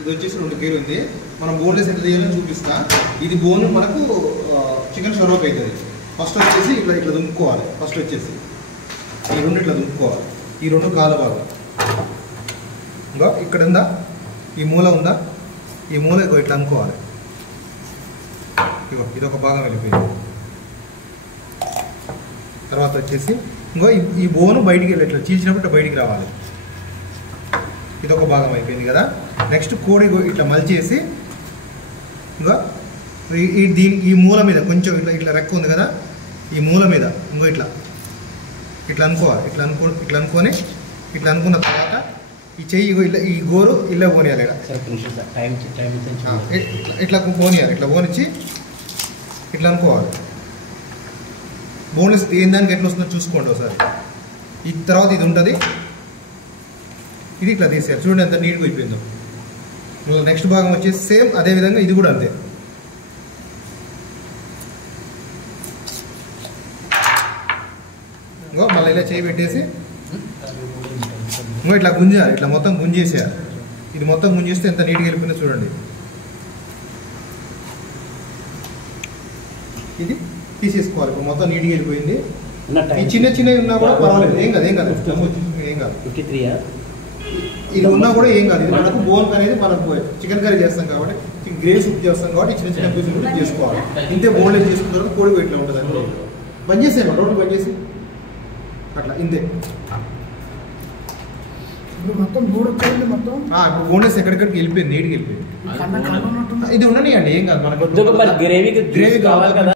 ఇది వచ్చేసి 2 kg ఉంది. మనం బోన్లెస్ ఎట్లా తీయాలని చూపిస్తా. ఇది బోన్ మనకు చికెన్ షరోక్ అవుతుంది. ఫస్ట్ వచ్చేసి ఇట్లా ఇట్లా దుంపుకోవాలి. ఫస్ట్ వచ్చేసి ఈ 2 ఇట్లా దుంపుకోవాలి. ఈ 2 కాళ్ళ భాగం ఇంకా ఇక్కడ ఉందా, ఈ మూల ఉందా, ఈ మూల ఇట్లా అనుకోవాలి. ఇగో ఇది ఒక భాగం వెళ్ళిపోయింది. తర్వాత వచ్చేసి ఇంకో ఈ బోను బయటికి వెళ్ళి ఇట్లా చీల్చినప్పుడు ఇట్లా బయటికి రావాలి. ఇది ఒక భాగం అయిపోయింది కదా. నెక్స్ట్ కోడి ఇట్లా మలిచేసి ఇంకా ఈ మూల మీద కొంచెం ఇట్లా ఇట్లా రెక్క ఉంది కదా, ఈ మూల మీద ఇంకో ఇట్లా ఇట్లా అనుకోవాలి. ఇట్లా అనుకొని ఇట్లా అనుకున్న తర్వాత ఈ చెయ్యి ఇట్లా ఈ గోరు ఇలా పోనీయాలి. ఇట్లా పోనీయాలి. ఇట్లా పోనిచ్చి ఇట్లా అనుకోవాలి. బోన్లెస్ దేని దానికి ఎట్లా వస్తుందో చూసుకోండి ఒకసారి. ఈ తర్వాత ఇది ఉంటుంది, ఇది ఇట్లా తీసేయాలి. చూడండి ఎంత నీట్గా అయిపోయిందో. నెక్స్ట్ భాగం వచ్చేసి సేమ్ అదే విధంగా ఇది కూడా అంతే. ఇంకో మళ్ళీ ఇలా చేయి పెట్టేసి ఇంకో ఇట్లా గుంజాలి. ఇట్లా మొత్తం గుంజేసేయాలి. ఇది మొత్తం గుంజేస్తే ఎంత నీట్గా వెళ్ళిపోయిందో చూడండి. ఇది తీసేసుకోవాలి. ఇప్పుడు మొత్తం నీట్గా వెళ్ళిపోయింది. ఈ చిన్నవి ఉన్నా కూడా పర్వాలేదు, ఏం కాదు. 53 ఇది ఉన్నా కూడా ఏం కాదు. ఇది మనకు బోన్ అనేది మనకు చికెన్ కర్రీ చేస్తాం కాబట్టి, గ్రేవీ సూప్ చేస్తాం కాబట్టి చిన్న పీసులు కూడా చేసుకోవాలి. ఇంతే బోన్లెస్ చేసుకున్న తర్వాత కోడి ఇట్లా ఉంటుంది. అందులో బంద్ చేసేయమా, రోడ్డు బంద్ చేసి అట్లా ఇంతే. మొత్తం మొత్తం ఇప్పుడు బోన్లెస్ ఎక్కడికి వెళ్ళిపోయింది, నీట్గా వెళ్ళిపోయింది. ఇది ఉండనియండి, ఏం కాదు. మనకు గ్రేవీ కావాలి కదా.